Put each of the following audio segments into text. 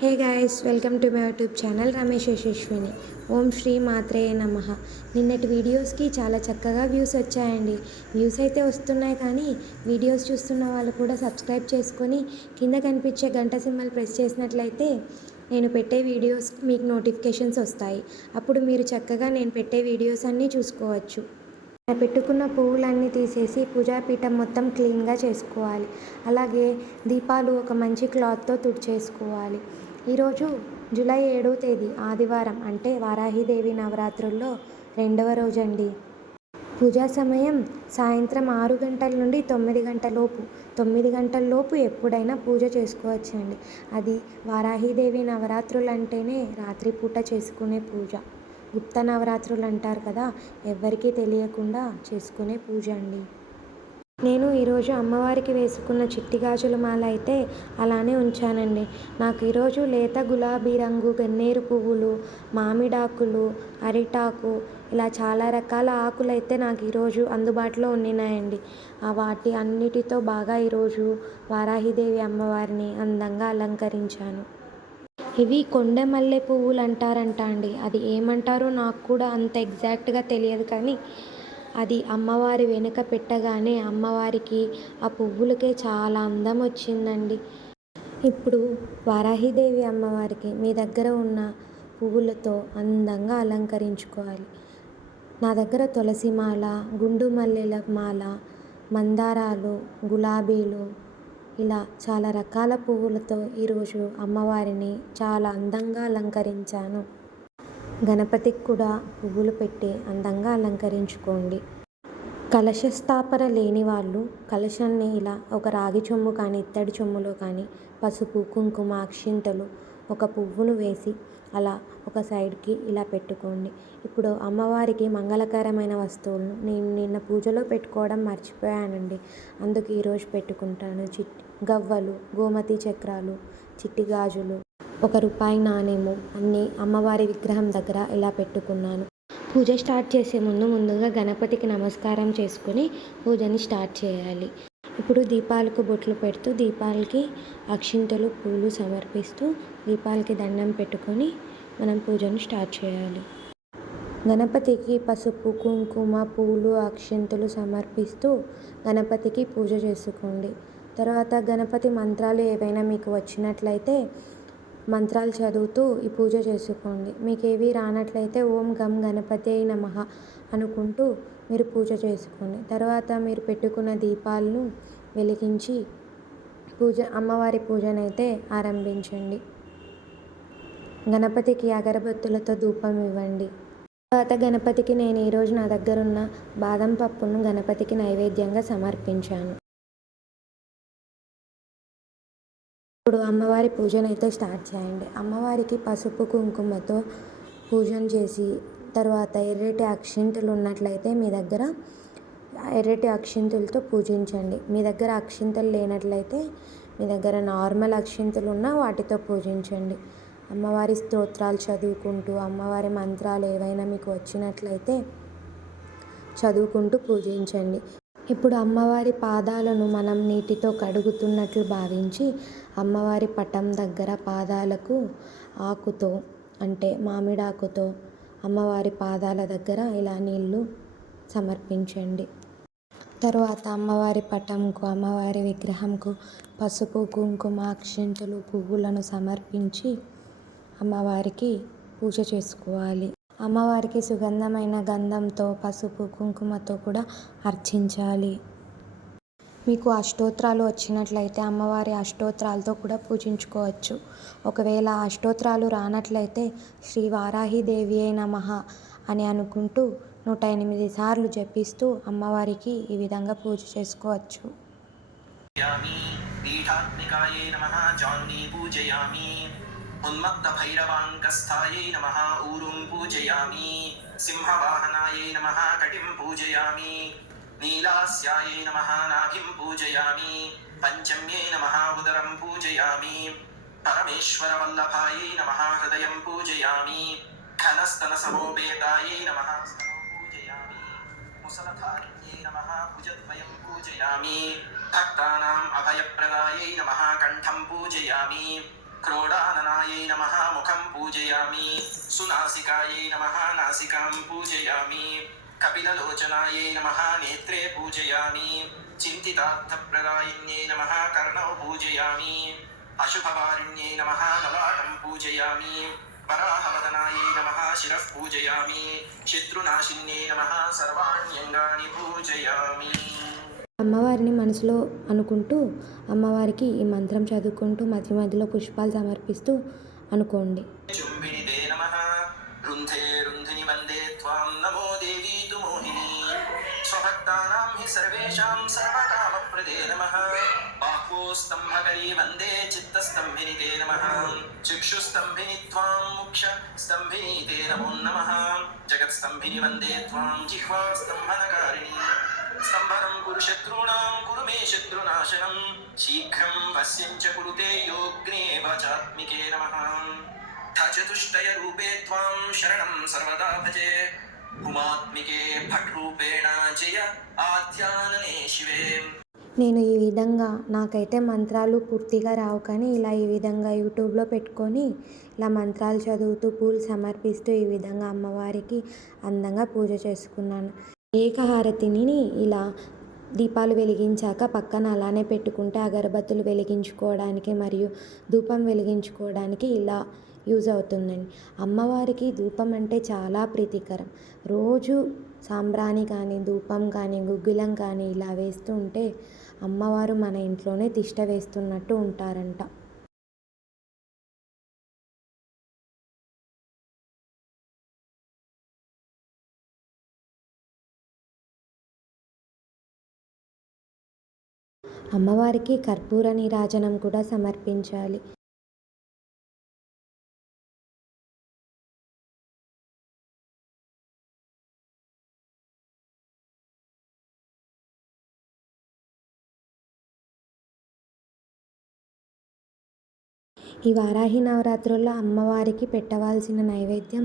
Hey guys, welcome to my YouTube channel Ramesh Yashaswini. Om Shri Maitreya నమః. నిన్నటి వీడియోస్కి చాలా చక్కగా వ్యూస్ వచ్చాయండి. వ్యూస్ అయితే వస్తున్నాయి, కానీ వీడియోస్ చూస్తున్న వాళ్ళు కూడా సబ్స్క్రైబ్ చేసుకొని కింద కనిపించే గంట సింబల్ ప్రెస్ చేసినట్లయితే నేను పెట్టే వీడియోస్ మీకు నోటిఫికేషన్స్ వస్తాయి. అప్పుడు మీరు చక్కగా నేను పెట్టే వీడియోస్ అన్నీ చూసుకోవచ్చు. పెట్టుకున్న పువ్వులన్నీ తీసేసి పూజాపీఠం మొత్తం క్లీన్గా చేసుకోవాలి. అలాగే దీపాలు ఒక మంచి క్లాత్తో తుడిచేసుకోవాలి. ఈరోజు జూలై 7వ తేదీ ఆదివారం, అంటే వారాహిదేవి నవరాత్రుల్లో 2వ రోజండి. పూజా సమయం సాయంత్రం 6 గంటల నుండి 9 గంటలలోపు. 9 గంటలలోపు ఎప్పుడైనా పూజ చేసుకోవచ్చండి. అది వారాహిదేవి నవరాత్రులు అంటేనే రాత్రిపూట చేసుకునే పూజ. గుప్త నవరాత్రులు అంటారు కదా, ఎవ్వరికీ తెలియకుండా చేసుకునే పూజ అండి. నేను ఈరోజు అమ్మవారికి వేసుకున్న చిట్టి గాజుల మాల అయితే అలానే ఉంచానండి. నాకు ఈరోజు లేత గులాబీ రంగు గన్నేరు పువ్వులు, మామిడాకులు, అరిటాకు, ఇలా చాలా రకాల ఆకులు అయితే నాకు ఈరోజు అందుబాటులో ఉన్నాయండి. వాటి అన్నిటితో బాగా ఈరోజు వారాహిదేవి అమ్మవారిని అందంగా అలంకరించాను. ఇవి కొండ మల్లె పువ్వులు అంటారంట అండి. అది ఏమంటారో నాకు కూడా అంత ఎగ్జాక్ట్గా తెలియదు, కానీ అది అమ్మవారి వెనుక పెట్టగానే అమ్మవారికి ఆ పువ్వులకే చాలా అందం వచ్చిందండి. ఇప్పుడు వారాహిదేవి అమ్మవారికి మీ దగ్గర ఉన్న పువ్వులతో అందంగా అలంకరించుకోవాలి. నా దగ్గర తులసి మాల, గుండు మల్లెల మాల, మందారాలు, గులాబీలు, ఇలా చాలా రకాల పువ్వులతో ఈరోజు అమ్మవారిని చాలా అందంగా అలంకరించాను. గణపతికి కూడా పువ్వులు పెట్టి అందంగా అలంకరించుకోండి. కలశ స్థాపన లేని వాళ్ళు కలశాన్ని ఇలా ఒక రాగి చెంబు కానీ ఇత్తడి చెంబులో కానీ పసుపు, కుంకుమ, అక్షింతలు, ఒక పువ్వును వేసి అలా ఒక సైడ్కి ఇలా పెట్టుకోండి. ఇప్పుడు అమ్మవారికి మంగళకరమైన వస్తువులను నేను నిన్న పూజలో పెట్టుకోవడం మర్చిపోయానండి. అందుకు ఈరోజు పెట్టుకుంటాను. గవ్వలు, గోమతి చక్రాలు, చిట్టి గాజులు, ₹1 నాణేము అన్నీ అమ్మవారి విగ్రహం దగ్గర ఇలా పెట్టుకున్నాను. పూజ స్టార్ట్ చేసే ముందుగా గణపతికి నమస్కారం చేసుకుని పూజని స్టార్ట్ చేయాలి. ఇప్పుడు దీపాలకు బొట్లు పెడుతూ దీపాలకి అక్షింతలు, పూలు సమర్పిస్తూ దీపాలకి దండం పెట్టుకొని మనం పూజను స్టార్ట్ చేయాలి. గణపతికి పసుపు, కుంకుమ, పూలు, అక్షింతలు సమర్పిస్తూ గణపతికి పూజ చేసుకోండి. తర్వాత గణపతి మంత్రాలు ఏవైనా మీకు వచ్చినట్లయితే మంత్రాలు చదువుతూ ఈ పూజ చేసుకోండి. మీకు ఏవి రానట్లయితే ఓం గం గణపతయే నమః అనుకుంటూ మీరు పూజ చేసుకోండి. తర్వాత మీరు పెట్టుకున్న దీపాలను వెలిగించి అమ్మవారి పూజనైతే ఆరంభించండి. గణపతికి అగరబత్తులతో ధూపం ఇవ్వండి. తర్వాత గణపతికి నేను ఈరోజు నా దగ్గరున్న బాదం పప్పును గణపతికి నైవేద్యంగా సమర్పించాను. ఇప్పుడు అమ్మవారి పూజనైతే స్టార్ట్ చేయండి. అమ్మవారికి పసుపు, కుంకుమతో పూజన చేసి తర్వాత ఎర్రటి అక్షింతలు ఉన్నట్లయితే మీ దగ్గర ఎర్రటి అక్షింతలతో పూజించండి. మీ దగ్గర అక్షింతలు లేనట్లయితే మీ దగ్గర నార్మల్ అక్షింతలు ఉన్నా వాటితో పూజించండి. అమ్మవారి స్తోత్రాలు చదువుకుంటూ అమ్మవారి మంత్రాలు ఏవైనా మీకు వచ్చినట్లయితే చదువుకుంటూ పూజించండి. ఇప్పుడు అమ్మవారి పాదాలను మనం నీటితో కడుగుతున్నట్లు భావించి అమ్మవారి పటం దగ్గర పాదాలకు ఆకుతో, అంటే మామిడాకుతో అమ్మవారి పాదాల దగ్గర ఇలా నీళ్లు సమర్పించండి. తరువాత అమ్మవారి పటంకు, అమ్మవారి విగ్రహంకు పసుపు, కుంకుమ, అక్షింతలు, పువ్వులను సమర్పించి అమ్మవారికి పూజ చేసుకోవాలి. అమ్మవారికి సుగంధమైన గంధంతో, పసుపు, కుంకుమతో కూడా అర్చించాలి. మీకు అష్టోత్తరాలు వచ్చినట్లయితే అమ్మవారి అష్టోత్తరాలతో కూడా పూజించుకోవచ్చు. ఒకవేళ అష్టోత్తరాలు రానట్లయితే శ్రీ వారాహిదేవియే నమః అని అనుకుంటూ 108 సార్లు జపిస్తూ అమ్మవారికి ఈ విధంగా పూజ చేసుకోవచ్చు. ఉన్మత్తభైరవాంకస్థాయై నమః ఊరుం పూజయామి. సింహవాహనాయై నమః కటిం పూజయామి. నీలాస్యాయై నమః నాభిం పూజయామి. పంచమ్యై నమః ఉదరం పూజయామి. పరమేశ్వరవల్లభాయై నమః హృదయం పూజయామి. ఘనస్తనసమోపేతాయై నమః స్తనం పూజయామి. ముసలధారిణ్యై నమః భుజద్వయం పూజయామి. భక్తానాం అభయప్రదాయై నమః కంఠం పూజయామి. क्रोडाननायै नमः मुखं पूजयामि सुनासिकायै नमः नासिकां पूजयामि कपिललोचनायै नमः नेत्रे पूजयामि चिन्तितार्थप्रदायिन्यै नमः कर्णौ पूजयामि अशुभवारिण्यै नमः ललाटं पूजयामि वराहवदनायै नमः शिरः पूजयामि शत्रुनाशिन्यै नमः सर्वाण्यङ्गानि पूजयामि। అమ్మవారిని మనసులో అనుకుంటూ అమ్మవారికి ఈ మంత్రం చదువుకుంటూ మధ్య మధ్యలో పుష్పాలు సమర్పిస్తూ అనుకోండి. चुम्बिनिते नमः रुन्धे रुन्धिनि वन्दे त्वां नमो देवी तु मोहिनी स्वभक्तानां हि सर्वेषां सर्वकामप्रदे नमः बाह्वोस्तम्भकरी वन्दे चित्तस्तम्भिनि ते नमः चक्षुस्तम्भिनि त्वां मुक्षस्तम्भिनि ते नमो नमः जगत्स्तम्भिनि वन्दे त्वां जिह्वास्तम्भनकारिणी स्तम्भनं कुरु शत्रूणां कुरु मे शत्रुनाशनं शीघ्रं वस्यं च कुरुते योग्ने वाचात्मिके नमः चतुष्टयरूपे त्वां शरणं सर्वदा भजे उमात्मिके भट्रूपेण जय आद्यानने शिवे। నేను ఈ విధంగా నాకైతే మంత్రాలు పూర్తిగా రావు కానీ ఇలా ఈ విధంగా యూట్యూబ్లో పెట్టుకొని ఇలా మంత్రాలు చదువుతూ పూలు సమర్పిస్తూ ఈ విధంగా అమ్మవారికి అందంగా పూజ చేసుకున్నాను. ఏకహారతిని ఇలా దీపాలు వెలిగించాక పక్కన అలానే పెట్టుకుంటే అగరబత్తులు వెలిగించుకోవడానికి మరియు ధూపం వెలిగించుకోవడానికి ఇలా యూజ్ అవుతుందండి. అమ్మవారికి ధూపం అంటే చాలా ప్రీతికరం. రోజు సాంబ్రాణి కానీ ధూపం కానీ గుగ్గిలం కానీ ఇలా వేస్తూ ఉంటే అమ్మవారు మన ఇంట్లోనే తిష్ట వేస్తున్నట్టు ఉంటారంట. అమ్మవారికి కర్పూర నీరాజనం కూడా సమర్పించాలి. ఈ వారాహి నవరాత్రుల్లో అమ్మవారికి పెట్టవలసిన నైవేద్యం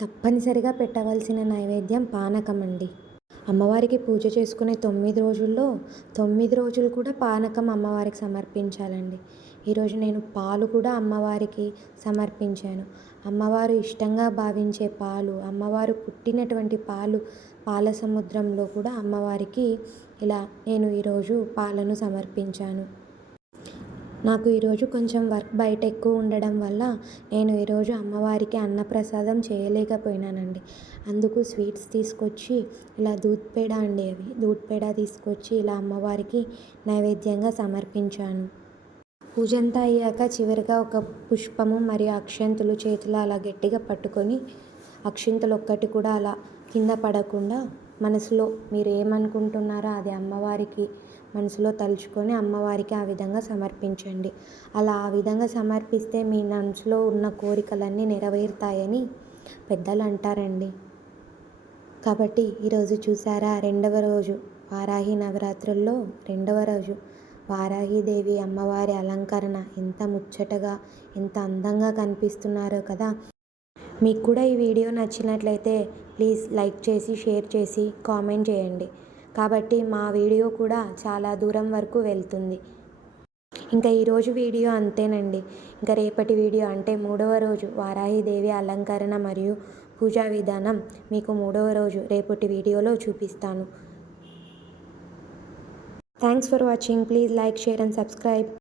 తప్పనిసరిగా పెట్టవలసిన నైవేద్యం పానకం అండి. అమ్మవారికి పూజ చేసుకునే 9 రోజుల్లో 9 రోజులు కూడా పానకం అమ్మవారికి సమర్పించాలండి. ఈరోజు నేను పాలు కూడా అమ్మవారికి సమర్పించాను. అమ్మవారు ఇష్టంగా భావించే పాలు, అమ్మవారు పుట్టినటువంటి పాలు, పాల సముద్రంలో కూడా అమ్మవారికి ఇలా నేను ఈరోజు పాలను సమర్పించాను. నాకు ఈరోజు కొంచెం వర్క్ బయట ఎక్కువ ఉండడం వల్ల నేను ఈరోజు అమ్మవారికి అన్నప్రసాదం చేయలేకపోయినానండి. అందుకు స్వీట్స్ తీసుకొచ్చి ఇలా దూద్ పేడ అండి, అవి దూద్ పేడ తీసుకొచ్చి ఇలా అమ్మవారికి నైవేద్యంగా సమర్పించాను. పూజ అంతా అయ్యాక చివరిగా ఒక పుష్పము మరియు అక్షంతులు చేతిలో అలా గట్టిగా పట్టుకొని అక్షింతలు ఒక్కటి కూడా అలా కింద పడకుండా మనసులో మీరు ఏమనుకుంటున్నారో అది అమ్మవారికి మనసులో తలుచుకొని అమ్మవారికి ఆ విధంగా సమర్పించండి. అలా ఆ విధంగా సమర్పిస్తే మీ మనసులో ఉన్న కోరికలన్నీ నెరవేరుతాయని పెద్దలు అంటారండి. కాబట్టి ఈరోజు చూసారా, 2వ రోజు వారాహి నవరాత్రుల్లో 2వ రోజు వారాహీదేవి అమ్మవారి అలంకరణ ఎంత ముచ్చటగా ఎంత అందంగా కనిపిస్తున్నారో కదా. మీకు కూడా ఈ వీడియో నచ్చినట్లయితే ప్లీజ్ లైక్ చేసి షేర్ చేసి కామెంట్ చేయండి. కాబట్టి మా వీడియో కూడా చాలా దూరం వరకు వెళ్తుంది. ఇంకా ఈరోజు వీడియో అంతేనండి. ఇంకా రేపటి వీడియో అంటే 3వ రోజు వారాహీదేవి అలంకరణ మరియు పూజా విధానం మీకు 3వ రోజు రేపటి వీడియోలో చూపిస్తాను. Thanks for watching. Please like, share and subscribe.